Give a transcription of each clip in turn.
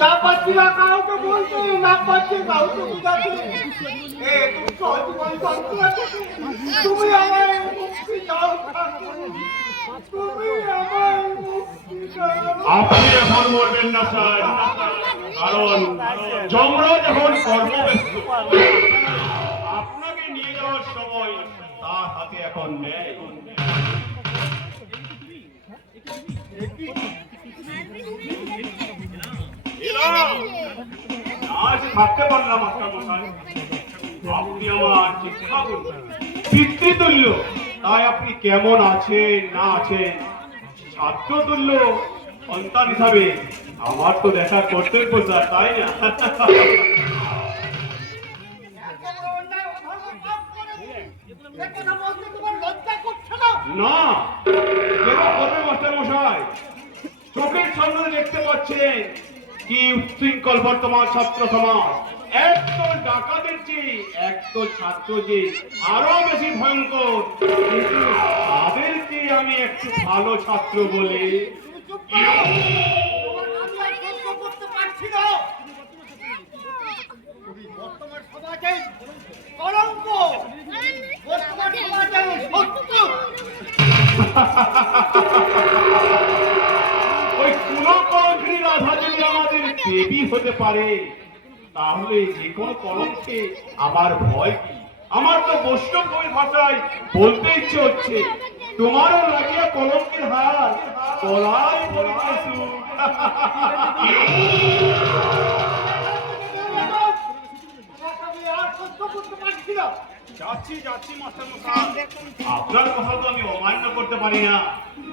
যা পাচ্ছি না কাউকে বলতে, না পাচ্ছি কাউকে বুঝাতে। তুমি আমায় মুক্তি দাও ঠাকুর, তুমি আমায় মুক্তি দাও। আপনি এখন মরবেন না স্যার, কারণ যমরাজ এখন কর্মব্যস্ত। আপনাকে নিয়ে যাওয়ার সময় তার হাতে এখন নেই। আজ থাকতে পারলাম মাস্টার মশাই, আপনি আমার শিক্ষা করুন পিতৃতুল্য, তাই আপনি কেমন আছেন না আছেন ছাত্র তুল্য সন্তান হিসাবে আমার তো দেখা কর্তব্য স্যার, তাই না? না কেন করবে মাস্টার মশাই? চোখের সামনে দেখতে পাচ্ছেন কি উচ্ছৃঙ্খল বর্তমান ছাত্র সমাজ। একদল ডাকাতের চেয়ে একদল ছাত্র যে আরো বেশি ভয়ঙ্কর, কিন্তু তাদের চেয়ে আমি একটু ভালো ছাত্র বলে বর্তমান সমাজে কলঙ্ক, বর্তমান সমাজে শত্রু। ওই কোনো কলঙ্কিনী রাধা যদি আমাদের দেবী হতে পারে, তাহলে যে কোনো কলঙ্কে আমার ভয় কি? আমার তো বৈষ্ণব কবির ভাষায় বলতে ইচ্ছে হচ্ছে, তোমারও লাগিয়া কলঙ্কের হার গলায় পড়িতেছু। যাচ্ছি যাচ্ছি মাস্টার মশাই, আপনার কথা তো আমি অমান্য করতে পারি না,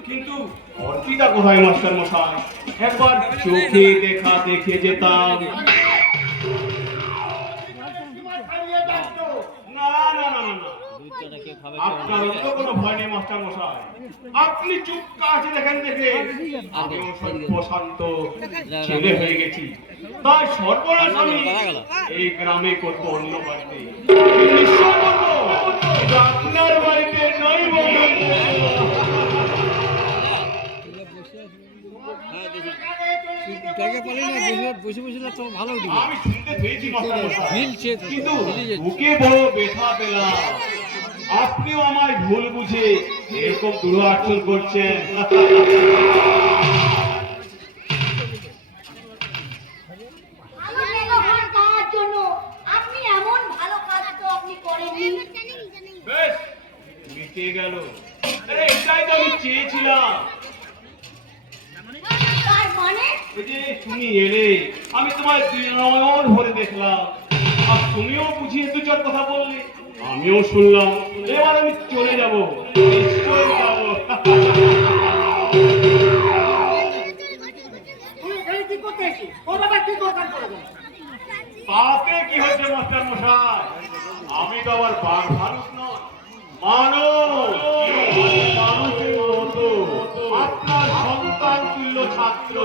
কিন্তু অর্পিতা কোথায় মাস্টার মশাই? একবার চোখে দেখা দেখে যেতাম। না না না না না, আপনার অন্য কোনো ভয় নেই মাস্টার মশাই, আপনি চুপ কাছে দেখেন দেখে আমিও সভ্য শান্ত ছেলে হয়ে গেছি, তাই সর্বনাশ আমি এই গ্রামে করবো অন্য বাড়িতে। নিশ্চয় করবো, আপনার বাড়িতে নয় বলবো। আমি শুনতে পেয়েছি মাস্টার মশাই, কিন্তু বুকে বড় ব্যথা পেলাম। আপনিও আমায় ভুল বুঝে এরকম দুরাচরণ করছেন। বেশ মিটে গেল, এটাই তো আমি চেয়েছিলাম। এই যে তুমি এলে, আমি তোমার নয়ন ভরে দেখলাম, আর তুমিও বুঝিয়ে দু চার কথা বললে, আমিও শুনলাম। এবার আমি চলে যাব, নিশ্চয় যাবো। তাতে কি হচ্ছে মাস্টার মশাই? আমি তো আবার বাঘ ভালুক নয়, মানুষ, মানুষের মতো আপনার সন্তান তুল্য ছাত্র।